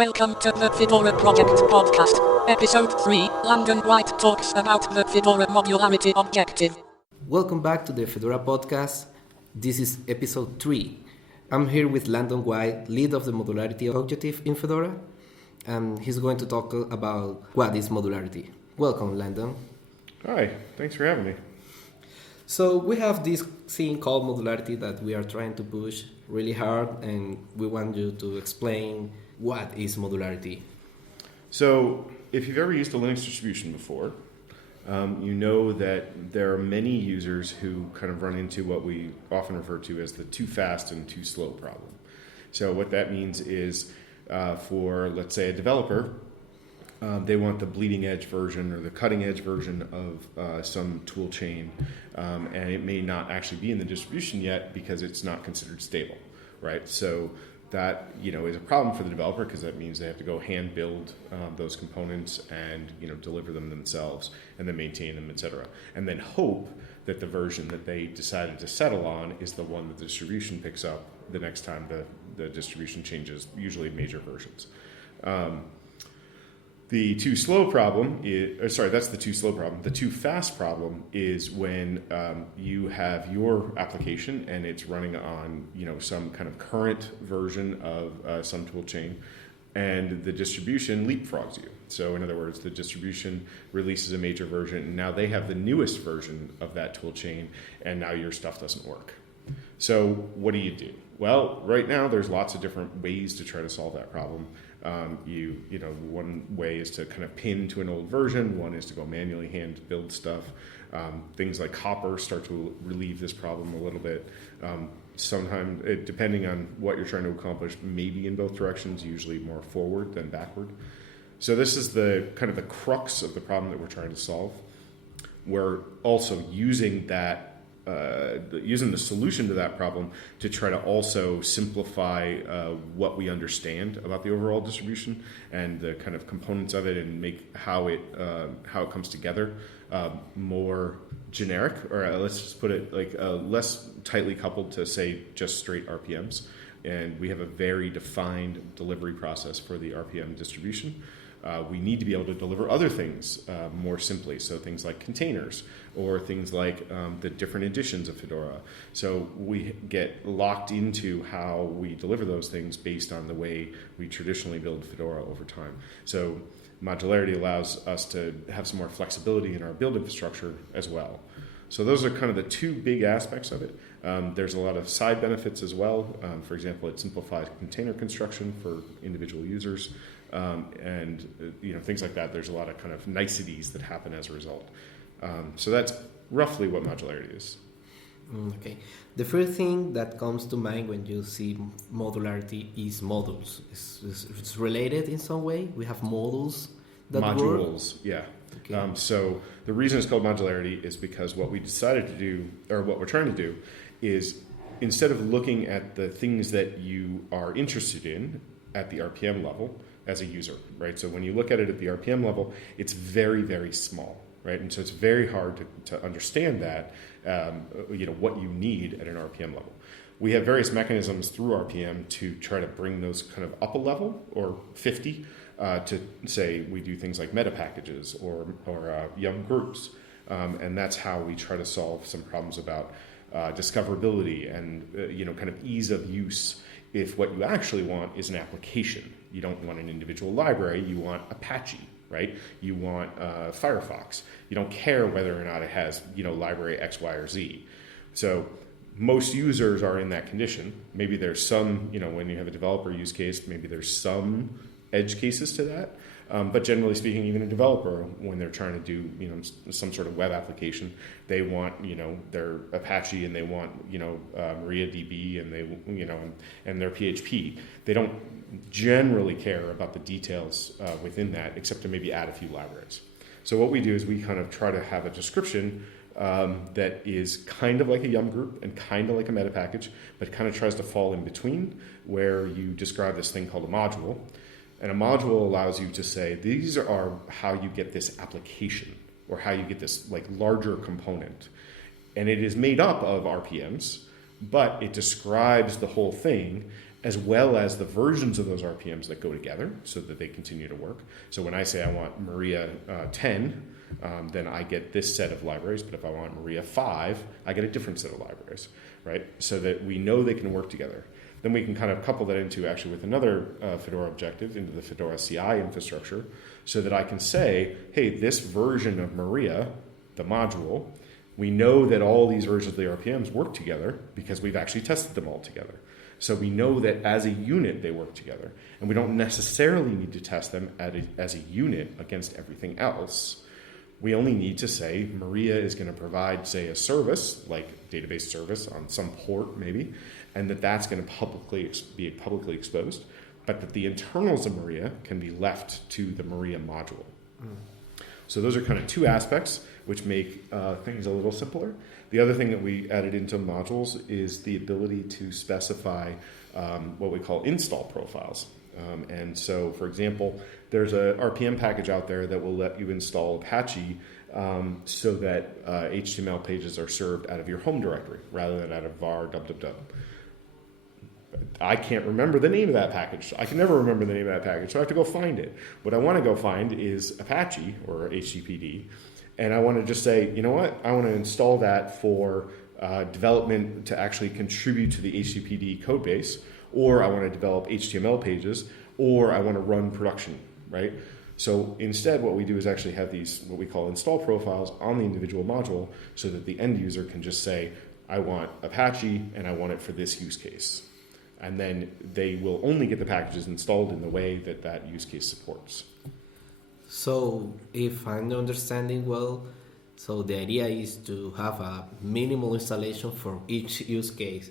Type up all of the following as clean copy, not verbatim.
Welcome to the Fedora Project Podcast, Episode 3. Langdon White talks about the Fedora Modularity objective. Welcome back to the Fedora Podcast. This is Episode 3. I'm here with Langdon White, lead of the Modularity objective in Fedora, and he's going to talk about what is modularity. Welcome, Langdon. Hi, thanks for having me. So we have this thing called modularity that we are trying to push really hard, and we want you to explain what is modularity. So if you've ever used a Linux distribution before, you know that there are many users who kind of run into what we often refer to as the too fast and too slow problem. So what that means is for, let's say, a developer, they want the bleeding edge version or the cutting edge version of some tool chain, and it may not actually be in the distribution yet because it's not considered stable, right? So that is a problem for the developer because that means they have to go hand build those components and deliver them themselves and then maintain them, etc. And then hope that the version that they decided to settle on is the one that the distribution picks up the next time the distribution changes, usually major versions. The too slow problem that's the too slow problem. The too fast problem is when you have your application and it's running on some kind of current version of some tool chain, and the distribution leapfrogs you. So in other words, the distribution releases a major version, and now they have the newest version of that tool chain, and now your stuff doesn't work. So what do? Well, right now there's lots of different ways to try to solve that problem. One way is to kind of pin to an old version. One is to go manually hand build stuff. Things like Copper start to relieve this problem a little bit. Sometimes, depending on what you're trying to accomplish, maybe in both directions, usually more forward than backward. So this is the kind of the crux of the problem that we're trying to solve. We're also using that using the solution to that problem to try to also simplify what we understand about the overall distribution and the kind of components of it, and make how it comes together more generic, or let's just put it like less tightly coupled to, say, just straight RPMs. And we have a very defined delivery process for the RPM distribution. We need to be able to deliver other things more simply, so things like containers or things like the different editions of Fedora. So we get locked into how we deliver those things based on the way we traditionally build Fedora over time. So modularity allows us to have some more flexibility in our build infrastructure as well. So those are kind of the two big aspects of it. There's a lot of side benefits as well. For example, it simplifies container construction for individual users. And things like that. There's a lot of kind of niceties that happen as a result. So that's roughly what modularity is. Okay. The first thing that comes to mind when you see modularity is modules. It's related in some way. We have modules that Modules, work. yeah. Okay. So the reason it's called modularity is because what we decided to do, or what we're trying to do, is instead of looking at the things that you are interested in at the RPM level as a user, right? So when you look at it at the RPM level, it's very, very small, right? And so it's very hard to understand that, what you need at an RPM level. We have various mechanisms through RPM to try to bring those kind of up a level, or 50, to say we do things like meta packages or yum groups. And that's how we try to solve some problems about discoverability and, kind of ease of use. If what you actually want is an application, you don't want an individual library, you want Apache, right? You want Firefox. You don't care whether or not it has, library X, Y, or Z. So most users are in that condition. Maybe there's some, when you have a developer use case, maybe there's some edge cases to that. But generally speaking, even a developer, when they're trying to do, some sort of web application, they want, their Apache, and they want, MariaDB, and they, and their PHP. They don't generally care about the details within that, except to maybe add a few libraries. So what we do is we kind of try to have a description that is kind of like a yum group and kind of like a meta package, but kind of tries to fall in between, where you describe this thing called a module. And a module allows you to say, these are how you get this application, or how you get this like larger component. And it is made up of RPMs, but it describes the whole thing as well as the versions of those RPMs that go together so that they continue to work. So when I say I want Maria 10, then I get this set of libraries, but if I want Maria 5, I get a different set of libraries, right? So that we know they can work together. Then we can kind of couple that into actually with another Fedora objective, into the Fedora CI infrastructure, so that I can say, hey, this version of Maria, the module, we know that all these versions of the RPMs work together because we've actually tested them all together. So we know that as a unit they work together, and we don't necessarily need to test them as a unit against everything else. We only need to say Maria is going to provide, say, a service, like database service on some port maybe, and that's going to be publicly exposed, but that the internals of Maria can be left to the Maria module. So those are kind of two aspects which make things a little simpler. The other thing that we added into modules is the ability to specify what we call install profiles. And so, for example, there's a RPM package out there that will let you install Apache so that HTML pages are served out of your home directory rather than out of var www. I can't remember the name of that package. I can never remember the name of that package, so I have to go find it. What I want to go find is Apache, or HTTPD, and I want to just say, you know what, I want to install that for development to actually contribute to the HTTPD code base, or I want to develop HTML pages, or I want to run production, right? So instead, what we do is actually have these, what we call install profiles on the individual module so that the end user can just say, I want Apache, and I want it for this use case. And then they will only get the packages installed in the way that that use case supports. So, if I'm understanding well, so the idea is to have a minimal installation for each use case.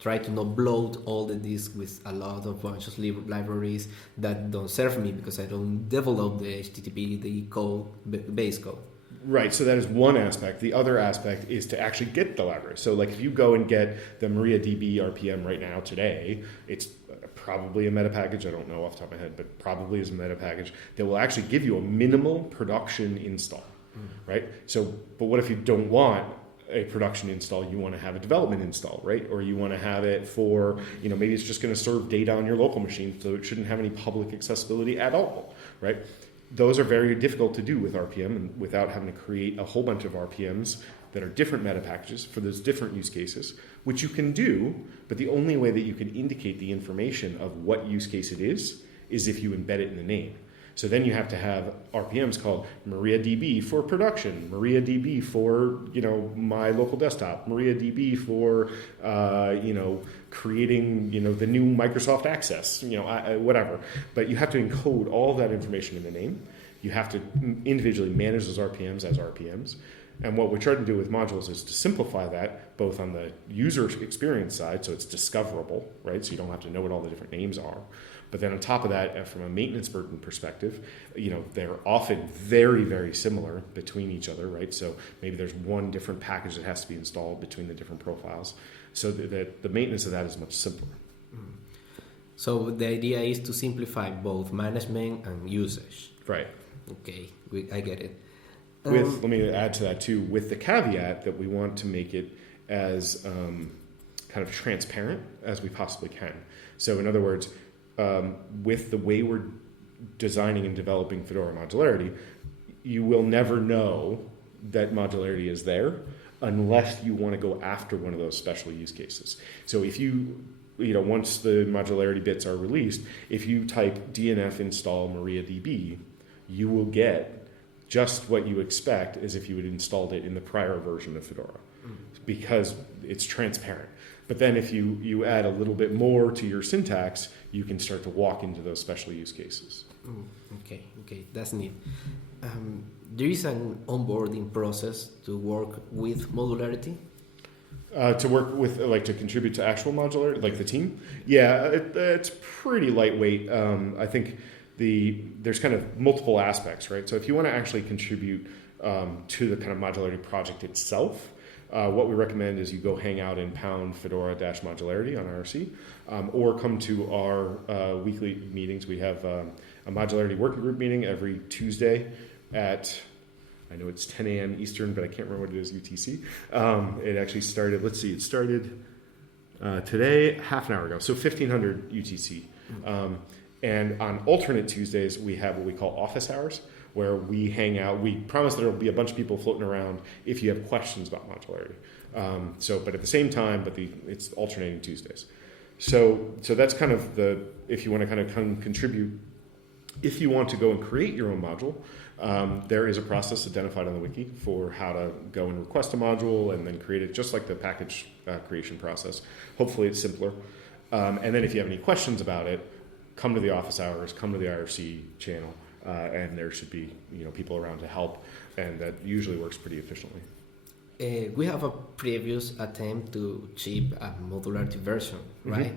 Try to not bloat all the disk with a lot of bunch of libraries that don't serve me because I don't develop the HTTP code, base code. Right, so that is one aspect. The other aspect is to actually get the library. So like if you go and get the MariaDB RPM right now today, it's probably a meta package, I don't know off the top of my head, but probably is a meta package that will actually give you a minimal production install, right? So, but what if you don't want a production install, you want to have a development install, right? Or you want to have it for, maybe it's just going to serve data on your local machine, so it shouldn't have any public accessibility at all, right? Those are very difficult to do with RPM and without having to create a whole bunch of RPMs that are different meta packages for those different use cases, which you can do, but the only way that you can indicate the information of what use case it is if you embed it in the name. So then you have to have RPMs called MariaDB for production, MariaDB for, my local desktop, MariaDB for, creating, the new Microsoft Access, whatever. But you have to encode all that information in the name. You have to individually manage those RPMs as RPMs. And what we try to do with modules is to simplify that both on the user experience side, so it's discoverable, right? So you don't have to know what all the different names are. But then on top of that, from a maintenance burden perspective, they're often very, very similar between each other, right? So maybe there's one different package that has to be installed between the different profiles. So that the maintenance of that is much simpler. So the idea is to simplify both management and usage. Right. Okay, I get it. Let me add to that too, with the caveat that we want to make it as kind of transparent as we possibly can. So in other words, with the way we're designing and developing Fedora Modularity, you will never know that modularity is there unless you want to go after one of those special use cases. So if once the modularity bits are released, if you type dnf install MariaDB, you will get just what you expect as if you had installed it in the prior version of Fedora, because it's transparent. But then if you add a little bit more to your syntax, you can start to walk into those special use cases. Okay, that's neat. There is an onboarding process to work with modularity? To work with, to contribute to actual modularity, like the team? Yeah, it's pretty lightweight. I think there's kind of multiple aspects, right? So if you want to actually contribute to the kind of modularity project itself, what we recommend is you go hang out in #Fedora-modularity on IRC, or come to our weekly meetings. We have a modularity working group meeting every Tuesday at, I know it's 10 a.m. Eastern, but I can't remember what it is UTC. It actually started, today, half an hour ago, so 1500 UTC. And on alternate Tuesdays, we have what we call office hours, where we hang out. We promise that there will be a bunch of people floating around if you have questions about modularity. But at the same time, it's alternating Tuesdays. So that's kind of if you want to kind of contribute, if you want to go and create your own module, there is a process identified on the wiki for how to go and request a module and then create it, just like the package creation process. Hopefully it's simpler. And then if you have any questions about it, come to the office hours, come to the IRC channel, and there should be people around to help, and that usually works pretty efficiently. We have a previous attempt to ship a modularity version, right?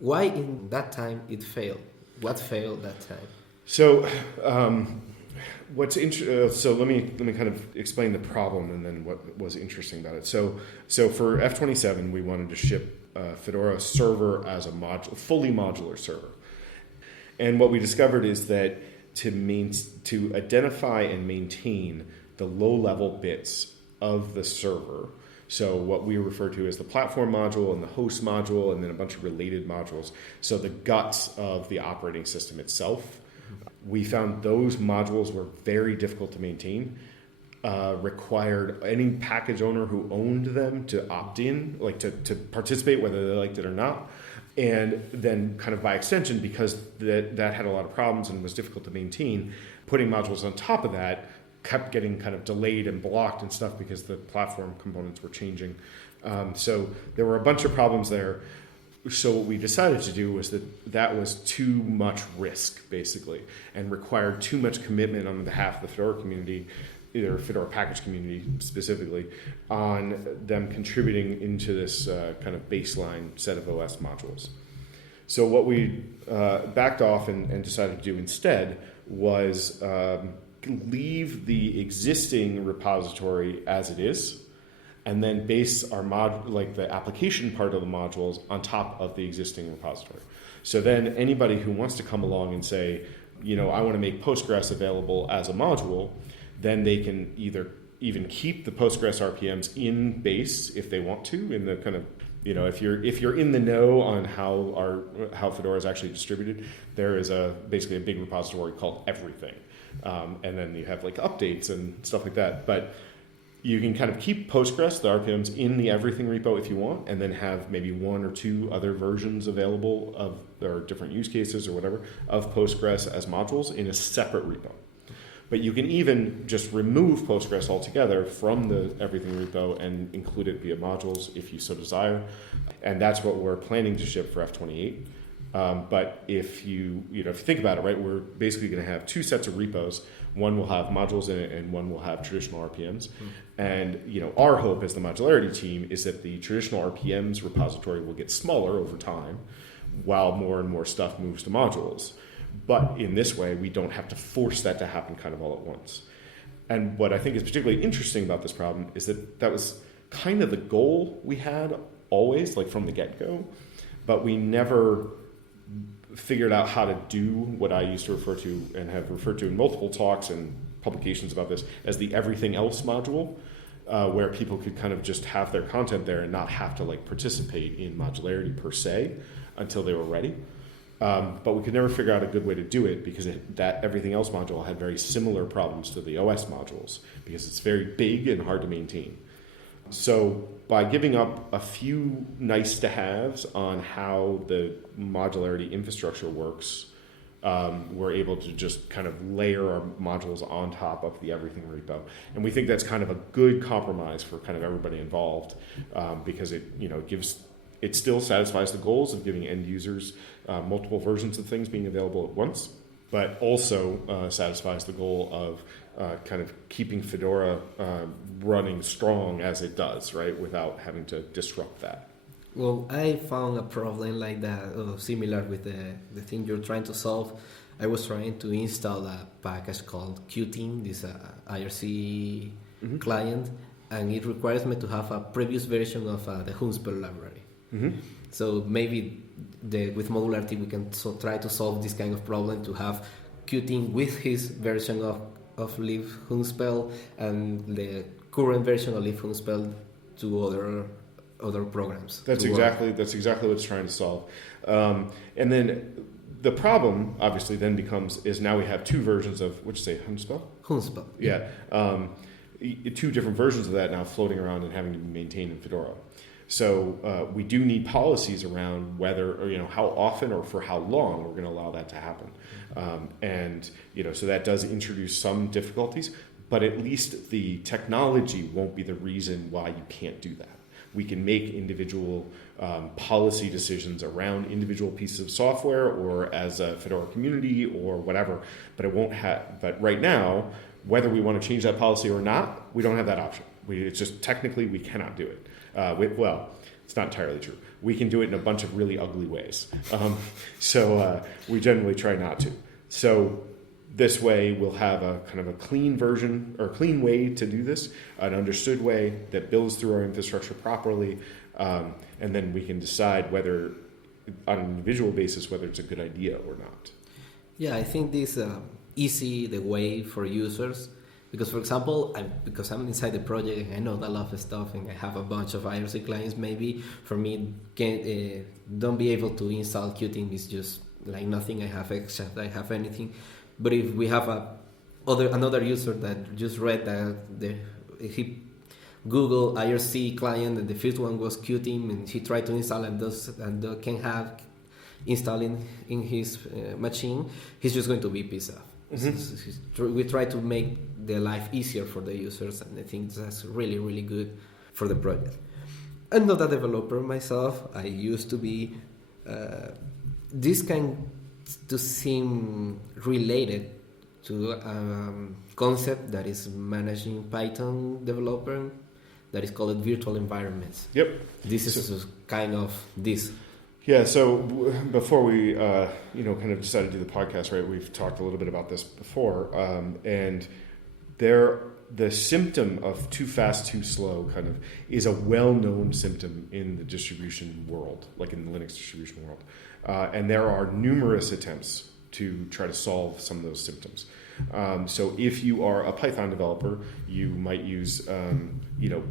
Why in that time it failed? What failed that time? So so let me kind of explain the problem and then what was interesting about it. So for F27 we wanted to ship Fedora server as a fully modular server. And what we discovered is that to identify and maintain the low-level bits of the server, so what we refer to as the platform module and the host module and then a bunch of related modules, so the guts of the operating system itself, we found those modules were very difficult to maintain, required any package owner who owned them to opt in, like to participate whether they liked it or not. And then kind of by extension, because that had a lot of problems and was difficult to maintain, putting modules on top of that kept getting kind of delayed and blocked and stuff because the platform components were changing. So there were a bunch of problems there. So what we decided to do was that was too much risk, basically, and required too much commitment on behalf of the Fedora community, either Fedora package community specifically, on them contributing into this kind of baseline set of OS modules. So what we backed off and decided to do instead was leave the existing repository as it is, and then base our the application part of the modules on top of the existing repository. So then anybody who wants to come along and say, I want to make Postgres available as a module, then they can either even keep the Postgres RPMs in base if they want to, in the kind of, if you're in the know on how Fedora is actually distributed, there is basically a big repository called everything. And then you have like updates and stuff like that. But you can kind of keep Postgres, the RPMs, in the everything repo if you want, and then have maybe one or two other versions available or different use cases or whatever of Postgres as modules in a separate repo. But you can even just remove Postgres altogether from the everything repo and include it via modules if you so desire. And that's what we're planning to ship for F28. But if you think about it, right, we're basically going to have two sets of repos. One will have modules in it and one will have traditional RPMs. And our hope as the modularity team is that the traditional RPMs repository will get smaller over time while more and more stuff moves to modules. But in this way, we don't have to force that to happen kind of all at once. And what I think is particularly interesting about this problem is that was kind of the goal we had always, like from the get-go, but we never figured out how to do what I used to refer to and have referred to in multiple talks and publications about this as the everything else module, where people could kind of just have their content there and not have to like participate in modularity per se until they were ready. But we could never figure out a good way to do it because that everything else module had very similar problems to the OS modules because it's very big and hard to maintain. So by giving up a few nice to haves on how the modularity infrastructure works, we're able to just kind of layer our modules on top of the everything repo. And we think that's kind of a good compromise for kind of everybody involved because it still satisfies the goals of giving end users multiple versions of things being available at once, but also satisfies the goal of kind of keeping Fedora running strong as it does, right, without having to disrupt that. Well, I found a problem like that, similar with the thing you're trying to solve. I was trying to install a package called Qt, this IRC client, and it requires me to have a previous version of the Hunspell library. So maybe with modularity we can try to solve this kind of problem, to have Qt with his version of Live Hunspell and the current version of Live Hunspell to other other programs. That's exactly what it's trying to solve. And then the problem, obviously, then is now we have two versions of, what'd you say, Hunspell? Hunspell. Yeah. Two different versions of that now floating around and having to be maintained in Fedora. So we do need policies around whether, or how often or for how long we're going to allow that to happen. And so that does introduce some difficulties, but at least the technology won't be the reason why you can't do that. We can make individual policy decisions around individual pieces of software or as a Fedora community or whatever, but it won't have. But right now, whether we want to change that policy or not, we don't have that option. It's just technically we cannot do it. Well, it's not entirely true. We can do it in a bunch of really ugly ways. So we generally try not to. So this way we'll have a kind of a clean version or clean way to do this, an understood way that builds through our infrastructure properly, and then we can decide whether, on an individual basis, whether it's a good idea or not. Yeah, I think this easy the way for users. Because, for example, because I'm inside the project and I know a lot of stuff and I have a bunch of IRC clients, maybe for me, don't be able to install Qt is just like nothing I have except I have anything. But if we have another user that just read that he Google IRC client and the first one was Qt and he tried to install and can have installing in his machine, he's just going to be pissed off. Mm-hmm. We try to make the life easier for the users, and I think that's really, really good for the project. I'm not a developer myself. I used to be. This kind to seem related to a concept that is managing Python developer that is called virtual environments. Yep. This is kind of this. Yeah, so before we, kind of decided to do the podcast, right, we've talked a little bit about this before, and the symptom of too fast, too slow kind of is a well-known symptom in the distribution world, like in the Linux distribution world. And there are numerous attempts to try to solve some of those symptoms. So if you are a Python developer, you might use,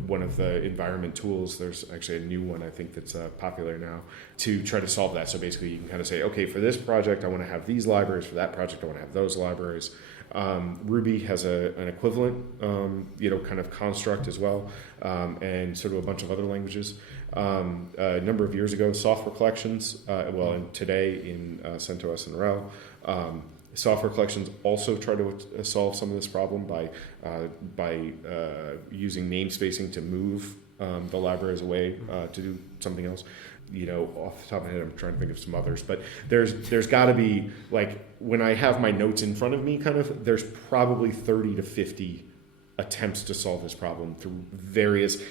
one of the environment tools. There's actually a new one, I think, that's popular now to try to solve that. So basically you can kind of say, okay, for this project, I want to have these libraries. For that project, I want to have those libraries. Ruby has an equivalent, kind of construct as well, and sort of a bunch of other languages. A number of years ago, software collections, and today in CentOS and RHEL, software collections also try to solve some of this problem by using namespacing to move the libraries away to do something else. Off the top of my head, I'm trying to think of some others, but there's got to be, like, when I have my notes in front of me, there's probably 30 to 50 attempts to solve this problem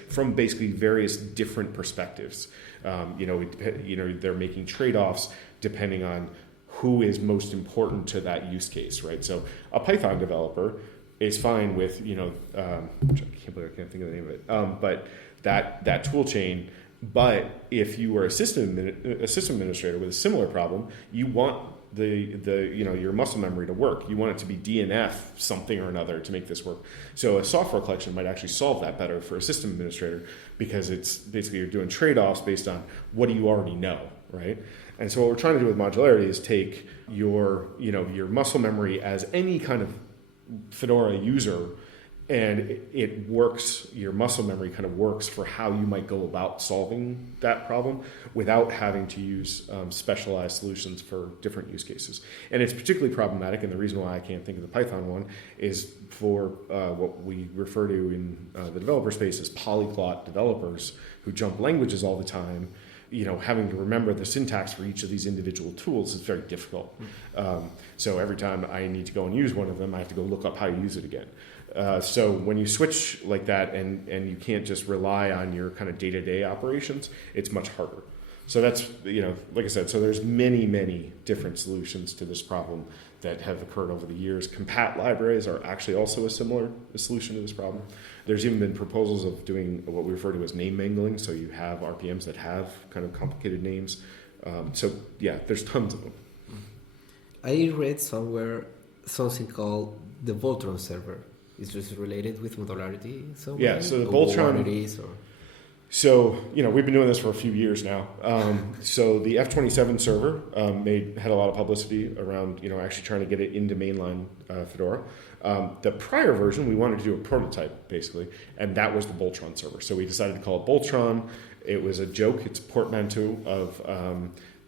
from basically various different perspectives. They're making trade-offs depending on who is most important to that use case, right? So a Python developer is fine with, which I can't believe I can't think of the name of it, but that tool chain. But if you are a system administrator with a similar problem, you want your muscle memory to work. You want it to be DNF something or another to make this work. So a software collection might actually solve that better for a system administrator, because it's basically you're doing trade-offs based on what do you already know, right? And so what we're trying to do with modularity is take your muscle memory as any kind of Fedora user, and it works, your muscle memory kind of works for how you might go about solving that problem without having to use specialized solutions for different use cases. And it's particularly problematic, and the reason why I can't think of the Python one is for what we refer to in the developer space as polyglot developers who jump languages all the time. Having to remember the syntax for each of these individual tools is very difficult. So every time I need to go and use one of them, I have to go look up how to use it again. So when you switch like that and you can't just rely on your kind of day-to-day operations, it's much harder. So that's, like I said, so there's many, many different solutions to this problem that have occurred over the years. Compat libraries are actually also a similar solution to this problem. There's even been proposals of doing what we refer to as name mangling. So you have RPMs that have kind of complicated names. There's tons of them. I read somewhere something called the Voltron server. Is just related with modularity? Yeah, so the Voltron... So, we've been doing this for a few years now. So the F27 server had a lot of publicity around, actually trying to get it into mainline Fedora. The prior version, we wanted to do a prototype, basically, and that was the Voltron server. So we decided to call it Voltron. It was a joke. It's a portmanteau of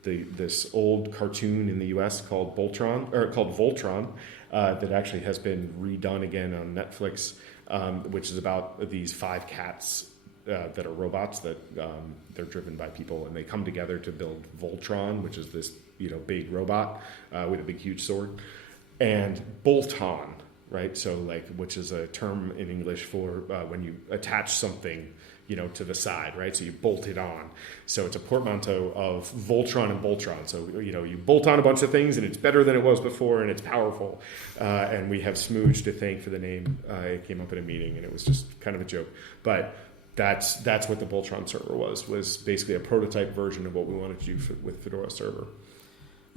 this old cartoon in the U.S. called Voltron, that actually has been redone again on Netflix, which is about these 5 cats that are robots that they're driven by people, and they come together to build Voltron, which is this big robot with a big huge sword, and bolt-on, right? So which is a term in English for when you attach something to the side, right? So you bolt it on. So it's a portmanteau of Voltron and Voltron. So, you bolt on a bunch of things and it's better than it was before and it's powerful. And we have Smooge to thank for the name. It came up at a meeting and it was just kind of a joke. But that's what the Voltron server was basically a prototype version of what we wanted to do with Fedora server.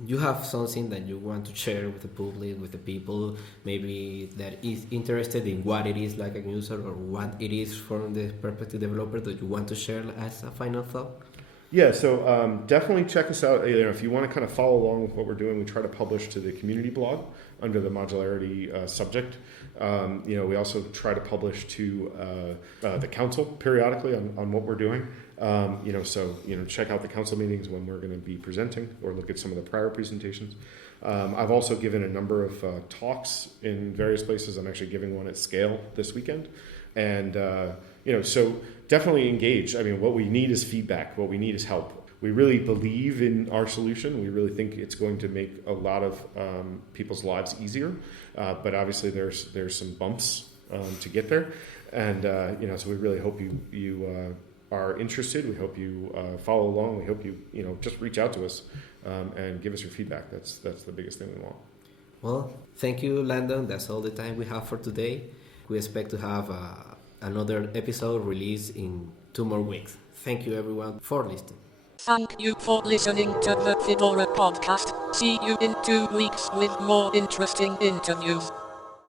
You have something that you want to share with the public, with the people, maybe that is interested in what it is like a user or what it is from the perspective developer that you want to share as a final thought? Yeah, so definitely check us out. If you want to kind of follow along with what we're doing, we try to publish to the community blog under the modularity subject. We also try to publish to the council periodically on what we're doing. Check out the council meetings when we're going to be presenting or look at some of the prior presentations. I've also given a number of talks in various places. I'm actually giving one at Scale this weekend. And, so definitely engage. I mean, what we need is feedback. What we need is help. We really believe in our solution. We really think it's going to make a lot of people's lives easier. But obviously there's some bumps to get there. And, so we really hope you are interested. We hope you follow along. We hope you just reach out to us and give us your feedback. That's the biggest thing we want. Well, thank you, Langdon. That's all the time we have for today. We expect to have another episode released in 2 more weeks. Thank you, everyone, for listening. Thank you for listening to the Fedora Podcast. See you in 2 weeks with more interesting interviews.